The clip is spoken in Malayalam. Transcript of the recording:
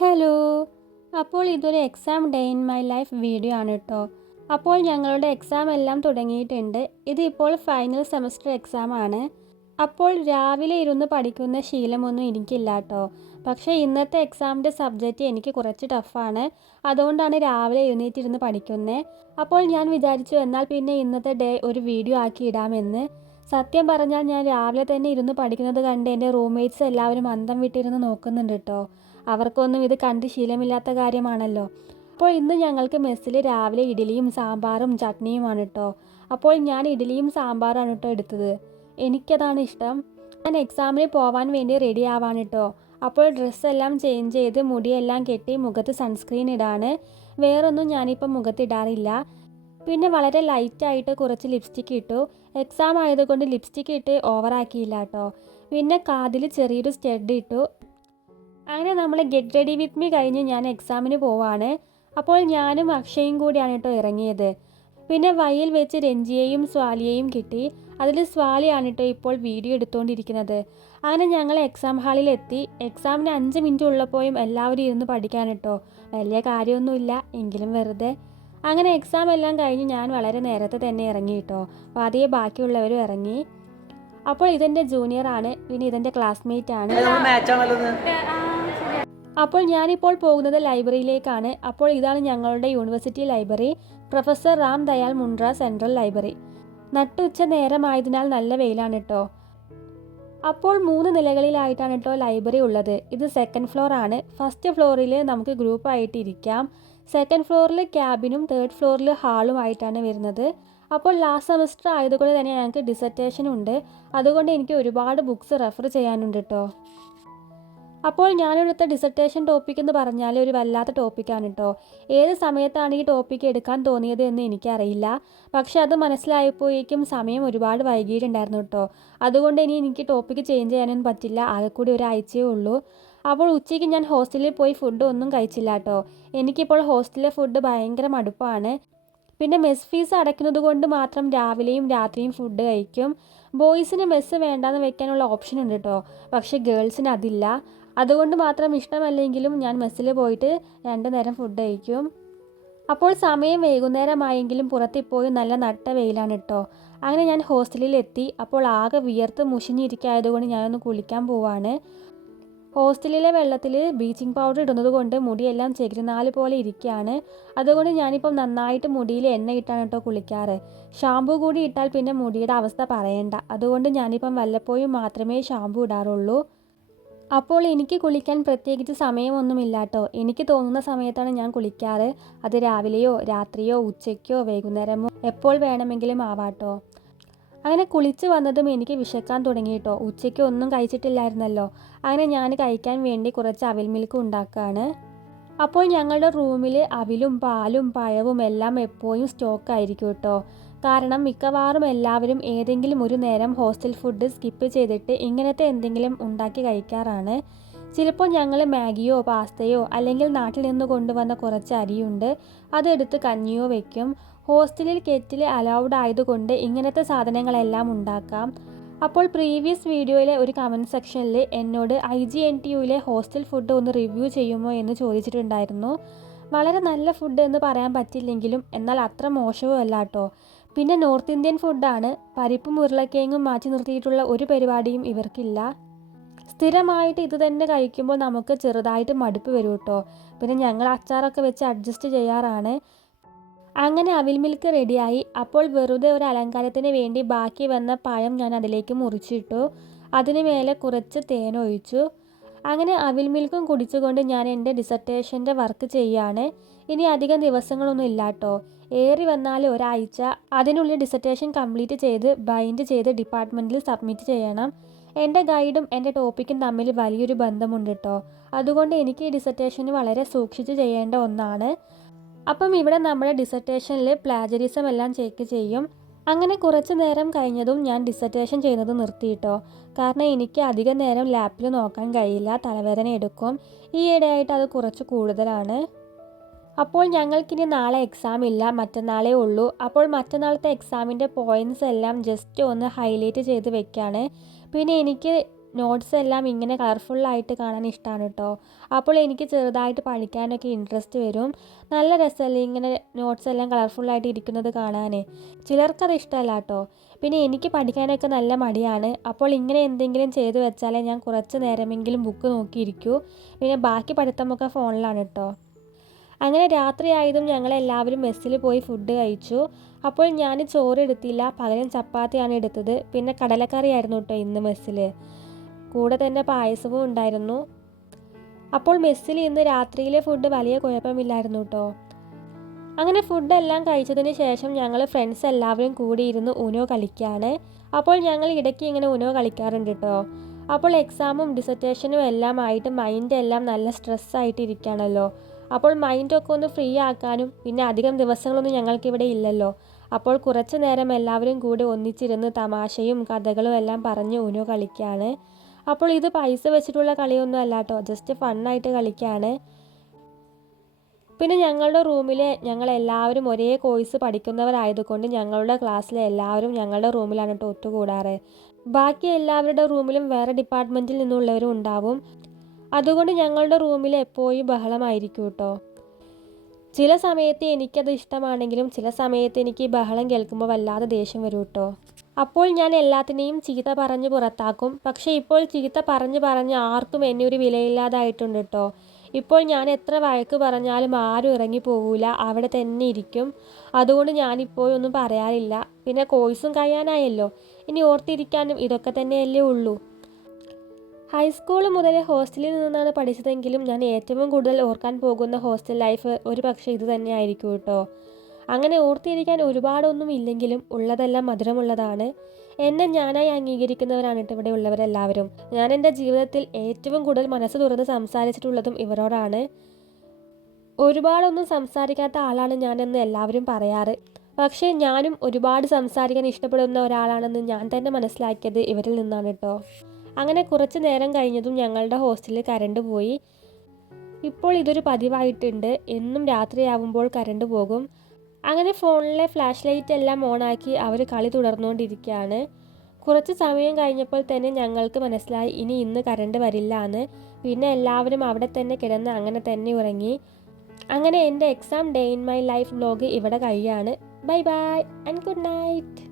ഹലോ അപ്പോൾ ഇതൊരു exam day in my life video ആണ് കേട്ടോ അപ്പോൾ ഞങ്ങളുടെ എക്സാം എല്ലാം തുടങ്ങിയിട്ടുണ്ട്. ഇതിപ്പോൾ ഫൈനൽ സെമസ്റ്റർ എക്സാം ആണ്. അപ്പോൾ രാവിലെ ഇരുന്ന് പഠിക്കുന്ന ശീലമൊന്നും എനിക്കില്ല കേട്ടോ പക്ഷേ ഇന്നത്തെ എക്സാമിന്റെ സബ്ജക്റ്റ് എനിക്ക് കുറച്ച് ടഫാണ് അതുകൊണ്ടാണ് രാവിലെ എഴുന്നേറ്റിരുന്ന് പഠിക്കുന്നത് അപ്പോൾ ഞാൻ വിചാരിച്ചു എന്നാൽ പിന്നെ ഇന്നത്തെ ഡേ ഒരു വീഡിയോ ആക്കി ഇടാമെന്ന്. സത്യം പറഞ്ഞാൽ ഞാൻ രാവിലെ തന്നെ ഇരുന്ന് പഠിക്കുന്നത് കണ്ട് എന്റെ റൂംമേറ്റ്സ് എല്ലാവരും അന്തം വിട്ടിരുന്ന് നോക്കുന്നുണ്ട് കേട്ടോ അവർക്കൊന്നും ഇത് കണ്ട് ശീലമില്ലാത്ത കാര്യമാണല്ലോ. അപ്പോൾ ഇന്ന് ഞങ്ങൾക്ക് മെസ്സിൽ രാവിലെ ഇഡലിയും സാമ്പാറും ചട്നിയുമാണ് കേട്ടോ അപ്പോൾ ഞാൻ ഇഡ്ഡലിയും സാമ്പാറാണ് കേട്ടോ എടുത്തത്. എനിക്കതാണ് ഇഷ്ടം. ഞാൻ എക്സാമിന് പോവാൻ വേണ്ടി റെഡി ആവാണ് കേട്ടോ അപ്പോൾ ഡ്രസ്സെല്ലാം ചേഞ്ച് ചെയ്ത് മുടിയെല്ലാം കെട്ടി മുഖത്ത് സൺസ്ക്രീൻ ഇടാണ്. വേറൊന്നും ഞാനിപ്പോൾ മുഖത്തിടാറില്ല പിന്നെ വളരെ ലൈറ്റായിട്ട് കുറച്ച് ലിപ്സ്റ്റിക്ക് ഇട്ടു. എക്സാം ആയതുകൊണ്ട് ലിപ്സ്റ്റിക്ക് ഇട്ട് ഓവറാക്കിയില്ല കേട്ടോ. പിന്നെ കാതിൽ ചെറിയൊരു സ്റ്റഡ് ഇട്ടു. അങ്ങനെ നമ്മൾ ഗെറ്റ് റെഡി വിത്ത് മീ കഴിഞ്ഞ് ഞാൻ എക്സാമിന് പോവാണ്. അപ്പോൾ ഞാനും അക്ഷയും കൂടിയാണ് കേട്ടോ ഇറങ്ങിയത്. പിന്നെ വയ്യിൽ വെച്ച് രഞ്ജിയെയും സ്വാലിയെയും കിട്ടി. അതിൽ സ്വാലിയാണ് കേട്ടോ ഇപ്പോൾ വീഡിയോ എടുത്തുകൊണ്ടിരിക്കുന്നത് അങ്ങനെ ഞങ്ങൾ എക്സാം ഹാളിൽ എത്തി. എക്സാമിന് അഞ്ച് മിനിറ്റ് ഉള്ളപ്പോഴും എല്ലാവരും ഇരുന്ന് പഠിക്കാൻ കേട്ടോ. വലിയ കാര്യമൊന്നുമില്ല. എങ്കിലും വെറുതെ അങ്ങനെ എക്സാം എല്ലാം കഴിഞ്ഞ് ഞാൻ വളരെ നേരത്തെ തന്നെ ഇറങ്ങി കേട്ടോ. അപ്പോൾ അതേ ബാക്കിയുള്ളവരും ഇറങ്ങി. അപ്പോൾ ഇതെന്റെ ജൂനിയറാണ് പിന്നെ ഇതെന്റെ ക്ലാസ്മേറ്റ് ആണ്. അപ്പോൾ ഞാനിപ്പോൾ പോകുന്നത് ലൈബ്രറിയിലേക്കാണ് അപ്പോൾ ഇതാണ് ഞങ്ങളുടെ university library professor Ram Dayal Mundra central library നട്ടുച്ച നേരമായതിനാൽ നല്ല വെയിലാണ് കേട്ടോ. അപ്പോൾ മൂന്ന് നിലകളിലായിട്ടാണ് കേട്ടോ ലൈബ്രറി ഉള്ളത്. ഇത് സെക്കൻഡ് ഫ്ലോർ ആണ്. ഫസ്റ്റ് ഫ്ലോറിൽ നമുക്ക് ഗ്രൂപ്പായിട്ട് ഇരിക്കാം. സെക്കൻഡ് ഫ്ലോറിൽ ക്യാബിനും തേർഡ് ഫ്ലോറിൽ ഹാളും ആയിട്ടാണ് വരുന്നത്. അപ്പോൾ ലാസ്റ്റ് സെമസ്റ്റർ ആയതുകൊണ്ട് തന്നെ ഞങ്ങൾക്ക് ഡിസർട്ടേഷൻ ഉണ്ട്. അതുകൊണ്ട് എനിക്ക് ഒരുപാട് ബുക്ക്സ് റെഫർ ചെയ്യാനുണ്ട് കേട്ടോ അപ്പോൾ ഞാനെടുത്ത ഡിസർട്ടേഷൻ ടോപ്പിക് എന്ന് പറഞ്ഞാൽ ഒരു വല്ലാത്ത ടോപ്പിക്കാണ് കേട്ടോ ഏത് സമയത്താണ് ഈ ടോപ്പിക്ക് എടുക്കാൻ തോന്നിയത് എന്ന് എനിക്കറിയില്ല. പക്ഷെ അത് മനസ്സിലായപ്പോഴേക്കും സമയം ഒരുപാട് വൈകിയിട്ടുണ്ടായിരുന്നു കേട്ടോ അതുകൊണ്ട് ഇനി എനിക്ക് ടോപ്പിക്ക് ചേഞ്ച് ചെയ്യാനൊന്നും പറ്റില്ല. ആകെക്കൂടി കൂടി ഒരാഴ്ചയേ ഉള്ളൂ. അപ്പോൾ ഉച്ചയ്ക്ക് ഞാൻ ഹോസ്റ്റലിൽ പോയി ഫുഡ് ഒന്നും കഴിച്ചില്ല കേട്ടോ എനിക്കിപ്പോൾ ഹോസ്റ്റലിലെ ഫുഡ് ഭയങ്കര മടുപ്പാണ്. പിന്നെ മെസ് ഫീസ് അടയ്ക്കുന്നത് കൊണ്ട് മാത്രം രാവിലെയും രാത്രിയും ഫുഡ് കഴിക്കും. ബോയ്സിന് മെസ്സ് വേണ്ടാന്ന് വെക്കാനുള്ള ഓപ്ഷൻ ഉണ്ട് കേട്ടോ പക്ഷേ ഗേൾസിന് അതില്ല. അതുകൊണ്ട് മാത്രം ഇഷ്ടമല്ലെങ്കിലും ഞാൻ മെസ്സിൽ പോയിട്ട് രണ്ടു നേരം ഫുഡ് കഴിക്കും. അപ്പോൾ സമയം വൈകുന്നേരമായെങ്കിലും പുറത്തിപ്പോയി നല്ല നട്ട വെയിലാണ് കേട്ടോ അങ്ങനെ ഞാൻ ഹോസ്റ്റലിൽ എത്തി. അപ്പോൾ ആകെ വിയർത്ത് മുഷിഞ്ഞിരിക്കായതുകൊണ്ട് ഞാനൊന്ന് കുളിക്കാൻ പോവാണ്. ഹോസ്റ്റലിലെ വെള്ളത്തിൽ ബ്ലീച്ചിങ് പൗഡർ ഇടുന്നത് കൊണ്ട് മുടിയെല്ലാം ചെകിരിനാല് പോലെ ഇരിക്കുകയാണ്. അതുകൊണ്ട് ഞാനിപ്പം നന്നായിട്ട് മുടിയിൽ എണ്ണ ഇട്ടാണ് കേട്ടോ കുളിക്കാറ്. ഷാമ്പു കൂടി ഇട്ടാൽ പിന്നെ മുടിയുടെ അവസ്ഥ പറയണ്ട. അതുകൊണ്ട് ഞാനിപ്പം വല്ലപ്പോഴും മാത്രമേ ഷാമ്പു ഇടാറുള്ളൂ. അപ്പോൾ എനിക്ക് കുളിക്കാൻ പ്രത്യേകിച്ച് സമയമൊന്നുമില്ല കേട്ടോ. എനിക്ക് തോന്നുന്ന സമയത്താണ് ഞാൻ കുളിക്കാറ്. അത് രാവിലെയോ രാത്രിയോ ഉച്ചയ്ക്കോ വൈകുന്നേരമോ എപ്പോൾ വേണമെങ്കിലും ആവാട്ടോ അങ്ങനെ കുളിച്ച് വന്നതും എനിക്ക് വിശക്കാൻ തുടങ്ങി കേട്ടോ ഉച്ചയ്ക്ക് ഒന്നും കഴിച്ചിട്ടില്ലായിരുന്നല്ലോ. അങ്ങനെ ഞാൻ കഴിക്കാൻ വേണ്ടി കുറച്ച് അവിൽ മിൽക്ക് ഉണ്ടാക്കുകയാണ് അപ്പോൾ ഞങ്ങളുടെ റൂമിൽ അവിലും പാലും പഴവും എല്ലാം എപ്പോഴും സ്റ്റോക്ക് ആയിരിക്കും കേട്ടോ കാരണം മിക്കവാറും എല്ലാവരും ഏതെങ്കിലും ഒരു നേരം ഹോസ്റ്റൽ ഫുഡ് സ്കിപ്പ് ചെയ്തിട്ട് ഇങ്ങനത്തെ എന്തെങ്കിലും ഉണ്ടാക്കി കഴിക്കാറാണ്. ചിലപ്പോൾ ഞങ്ങൾ മാഗിയോ പാസ്തയോ അല്ലെങ്കിൽ നാട്ടിൽ നിന്ന് കൊണ്ടുവന്ന കുറച്ച് അരിയുണ്ട്. അതെടുത്ത് കഞ്ഞിയോ വെക്കും. ഹോസ്റ്റലിൽ കെറ്റിൽ അലൗഡ് ആയതുകൊണ്ട് ഇങ്ങനത്തെ സാധനങ്ങളെല്ലാം ഉണ്ടാക്കാം. അപ്പോൾ പ്രീവിയസ് വീഡിയോയിലെ ഒരു കമന്റ് സെക്ഷനിൽ എന്നോട് ഐ ജി എൻ ടി യുയിലെ ഹോസ്റ്റൽ ഫുഡ് ഒന്ന് റിവ്യൂ ചെയ്യുമോ എന്ന് ചോദിച്ചിട്ടുണ്ടായിരുന്നു. വളരെ നല്ല ഫുഡ് എന്ന് പറയാൻ പറ്റില്ലെങ്കിലും എന്നാൽ അത്ര മോശവും അല്ല കേട്ടോ പിന്നെ നോർത്ത് ഇന്ത്യൻ ഫുഡാണ് പരിപ്പും ഉരുളക്കിഴങ്ങും മാറ്റി നിർത്തിയിട്ടുള്ള ഒരു പരിപാടിയും ഇവർക്കില്ല. സ്ഥിരമായിട്ട് ഇത് തന്നെ കഴിക്കുമ്പോൾ നമുക്ക് ചെറുതായിട്ട് മടുപ്പ് വരും കേട്ടോ പിന്നെ ഞങ്ങൾ അച്ചാറൊക്കെ വെച്ച് അഡ്ജസ്റ്റ് ചെയ്യാറാണ്. അങ്ങനെ അവിൽ മിൽക്ക് റെഡിയായി. അപ്പോൾ വെറുതെ ഒരു അലങ്കാരത്തിന് വേണ്ടി ബാക്കി വന്ന പഴം ഞാൻ അതിലേക്ക് മുറിച്ചിട്ടു. അതിന് മേലെ കുറച്ച് തേൻ ഒഴിച്ചു. അങ്ങനെ അവിൽ മിൽക്കും കുടിച്ചുകൊണ്ട് ഞാൻ എന്റെ ഡിസർട്ടേഷന്റെ വർക്ക് ചെയ്യാണ്. ഇനി അധികം ദിവസങ്ങളൊന്നും ഇല്ല കേട്ടോ ഏറി വന്നാൽ ഒരാഴ്ച. അതിനുള്ളിൽ ഡിസർട്ടേഷൻ കംപ്ലീറ്റ് ചെയ്ത് ബൈൻഡ് ചെയ്ത് ഡിപ്പാർട്ട്മെന്റിൽ സബ്മിറ്റ് ചെയ്യണം. എന്റെ ഗൈഡും എന്റെ ടോപ്പിക്കും തമ്മിൽ വലിയൊരു ബന്ധമുണ്ട് കേട്ടോ അതുകൊണ്ട് എനിക്ക് ഈ ഡിസർട്ടേഷന് വളരെ സൂക്ഷിച്ച് ചെയ്യേണ്ട ഒന്നാണ്. അപ്പം ഇവിടെ നമ്മുടെ ഡിസർട്ടേഷനിൽ പ്ലാജറിസം എല്ലാം ചെക്ക് ചെയ്യും. അങ്ങനെ കുറച്ച് നേരം കഴിഞ്ഞതും ഞാൻ ഡിസർട്ടേഷൻ ചെയ്യുന്നത് നിർത്തിയിട്ടോ. കാരണം എനിക്ക് അധികം നേരം ലാപ്പിൽ നോക്കാൻ കഴിയില്ല തലവേദന എടുക്കും. ഈയിടെ ആയിട്ട് അത് കുറച്ച് കൂടുതലാണ്. അപ്പോൾ ഞങ്ങൾക്കിനി നാളെ എക്സാം ഇല്ല മറ്റന്നാളേ ഉള്ളൂ. അപ്പോൾ മറ്റന്നാളത്തെ എക്സാമിന്റെ പോയിന്റ്സ് എല്ലാം ജസ്റ്റ് ഒന്ന് ഹൈലൈറ്റ് ചെയ്ത് വെക്കുകയാണ് പിന്നെ എനിക്ക് നോട്ട്സ് എല്ലാം ഇങ്ങനെ കളർഫുള്ളായിട്ട് കാണാൻ ഇഷ്ടമാണ് കേട്ടോ അപ്പോൾ എനിക്ക് ചെറുതായിട്ട് പഠിക്കാനൊക്കെ ഇൻട്രസ്റ്റ് വരും. നല്ല രസമല്ലേ ഇങ്ങനെ നോട്ട്സ് എല്ലാം കളർഫുള്ളായിട്ട് ഇരിക്കുന്നത് കാണാൻ ചിലർക്കത് ഇഷ്ടമല്ല കേട്ടോ പിന്നെ എനിക്ക് പഠിക്കാനൊക്കെ നല്ല മടിയാണ്. അപ്പോൾ ഇങ്ങനെ എന്തെങ്കിലും ചെയ്തു വെച്ചാലേ ഞാൻ കുറച്ച് നേരമെങ്കിലും ബുക്ക് നോക്കിയിരിക്കൂ. പിന്നെ ബാക്കി പഠിത്തമൊക്കെ ഫോണിലാണ് കേട്ടോ അങ്ങനെ രാത്രിയായതും ഞങ്ങളെല്ലാവരും മെസ്സിൽ പോയി ഫുഡ് കഴിച്ചു. അപ്പോൾ ഞാൻ ചോറ് എടുത്തില്ല. പകരം ചപ്പാത്തിയാണ് എടുത്തത്. പിന്നെ കടലക്കറിയായിരുന്നു കേട്ടോ ഇന്ന് മെസ്സിൽ കൂടെ തന്നെ പായസവും ഉണ്ടായിരുന്നു. അപ്പോൾ മെസ്സിൽ ഇന്ന് രാത്രിയിലെ ഫുഡ് വലിയ കുഴപ്പമില്ലായിരുന്നു കേട്ടോ അങ്ങനെ ഫുഡെല്ലാം കഴിച്ചതിന് ശേഷം ഞങ്ങൾ ഫ്രണ്ട്സ് എല്ലാവരും കൂടി ഇരുന്ന് ഉനോ കളിക്കുകയാണ് അപ്പോൾ ഞങ്ങൾ ഇടയ്ക്ക് ഇങ്ങനെ ഉനോ കളിക്കാറുണ്ട് കേട്ടോ അപ്പോൾ എക്സാമും ഡിസർട്ടേഷനും എല്ലാം ആയിട്ട് മൈൻഡ് എല്ലാം നല്ല സ്ട്രെസ്സായിട്ട് ഇരിക്കുകയാണല്ലോ അപ്പോൾ മൈൻഡൊക്കെ ഒന്ന് ഫ്രീ ആക്കാനും പിന്നെ അധികം ദിവസങ്ങളൊന്നും ഞങ്ങൾക്കിവിടെ ഇല്ലല്ലോ. അപ്പോൾ കുറച്ച് നേരം എല്ലാവരും കൂടി ഒന്നിച്ചിരുന്ന് തമാശയും കഥകളും എല്ലാം പറഞ്ഞ് ഉനോ കളിക്കുകയാണ്. അപ്പോൾ ഇത് പൈസ വെച്ചിട്ടുള്ള കളിയൊന്നും അല്ല കേട്ടോ. ജസ്റ്റ് ഫണ്ണായിട്ട് കളിക്കുകയാണ് പിന്നെ ഞങ്ങളുടെ റൂമിൽ ഞങ്ങൾ എല്ലാവരും ഒരേ കോഴ്സ് പഠിക്കുന്നവരായതുകൊണ്ട് ഞങ്ങളുടെ ക്ലാസ്സിലെ എല്ലാവരും ഞങ്ങളുടെ റൂമിലാണ് കേട്ടോ ഒത്തുകൂടാറ്. ബാക്കി എല്ലാവരുടെ റൂമിലും വേറെ ഡിപ്പാർട്ട്മെന്റിൽ നിന്നുള്ളവരും ഉണ്ടാവും. അതുകൊണ്ട് ഞങ്ങളുടെ റൂമിൽ എപ്പോഴും ബഹളമായിരിക്കും കേട്ടോ. ചില സമയത്ത് എനിക്കത് ഇഷ്ടമാണെങ്കിലും ചില സമയത്ത് എനിക്ക് ബഹളം കേൾക്കുമ്പോൾ വല്ലാതെ ദേഷ്യം വരും കേട്ടോ. അപ്പോൾ ഞാൻ എല്ലാത്തിനെയും ചീത്ത പറഞ്ഞ് പുറത്താക്കും. പക്ഷേ ഇപ്പോൾ ചീത്ത പറഞ്ഞ് പറഞ്ഞ് ആർക്കും എന്നെ ഒരു വിലയില്ലാതായിട്ടുണ്ട് കേട്ടോ ഇപ്പോൾ ഞാൻ എത്ര വഴക്ക് പറഞ്ഞാലും ആരും ഇറങ്ങി പോകൂല. അവിടെ തന്നെ ഇരിക്കും. അതുകൊണ്ട് ഞാനിപ്പോഴൊന്നും പറയാറില്ല. പിന്നെ കോഴ്സും കഴിയാനായല്ലോ. ഇനി ഓർത്തിരിക്കാനും ഇതൊക്കെ തന്നെയല്ലേ ഉള്ളൂ. ഹൈസ്കൂൾ മുതൽ ഹോസ്റ്റലിൽ നിന്നാണ് പഠിച്ചതെങ്കിലും ഞാൻ ഏറ്റവും കൂടുതൽ ഓർക്കാൻ പോകുന്ന ഹോസ്റ്റൽ ലൈഫ് ഒരു പക്ഷേ ഇത് തന്നെ ആയിരിക്കും കേട്ടോ അങ്ങനെ ഓർത്തിരിക്കാൻ ഒരുപാടൊന്നും ഇല്ലെങ്കിലും ഉള്ളതെല്ലാം മധുരമുള്ളതാണ്. എന്നെ ഞാനായി അംഗീകരിക്കുന്നവരാണ് കേട്ടോ ഇവിടെ ഉള്ളവരെല്ലാവരും. ഞാൻ എന്റെ ജീവിതത്തിൽ ഏറ്റവും കൂടുതൽ മനസ്സ് തുറന്ന് സംസാരിച്ചിട്ടുള്ളതും ഇവരോടാണ്. ഒരുപാടൊന്നും സംസാരിക്കാത്ത ആളാണ് ഞാനെന്ന് എല്ലാവരും പറയാറ്. പക്ഷേ ഞാനും ഒരുപാട് സംസാരിക്കാൻ ഇഷ്ടപ്പെടുന്ന ഒരാളാണെന്ന് ഞാൻ തന്നെ മനസ്സിലാക്കിയത് ഇവരിൽ നിന്നാണ് കേട്ടോ. അങ്ങനെ കുറച്ച് നേരം കഴിഞ്ഞതും ഞങ്ങളുടെ ഹോസ്റ്റലിൽ കരണ്ട് പോയി. ഇപ്പോൾ ഇതൊരു പതിവായിട്ടുണ്ട്. എന്നും രാത്രിയാവുമ്പോൾ കരണ്ട് പോകും. അങ്ങനെ ഫോണിലെ ഫ്ലാഷ് ലൈറ്റ് എല്ലാം ഓണാക്കി അവർ കളി തുടർന്നുകൊണ്ടിരിക്കുകയാണ്. കുറച്ച് സമയം കഴിഞ്ഞപ്പോൾ തന്നെ ഞങ്ങൾക്ക് മനസ്സിലായി ഇനി ഇന്ന് കറണ്ട് വരില്ല എന്ന്. പിന്നെ എല്ലാവരും അവിടെ തന്നെ കിടന്ന് അങ്ങനെ തന്നെ ഉറങ്ങി. അങ്ങനെ എന്റെ exam day in my life vlog ഇവിടെ കഴിയാണ്. Bye bye and good night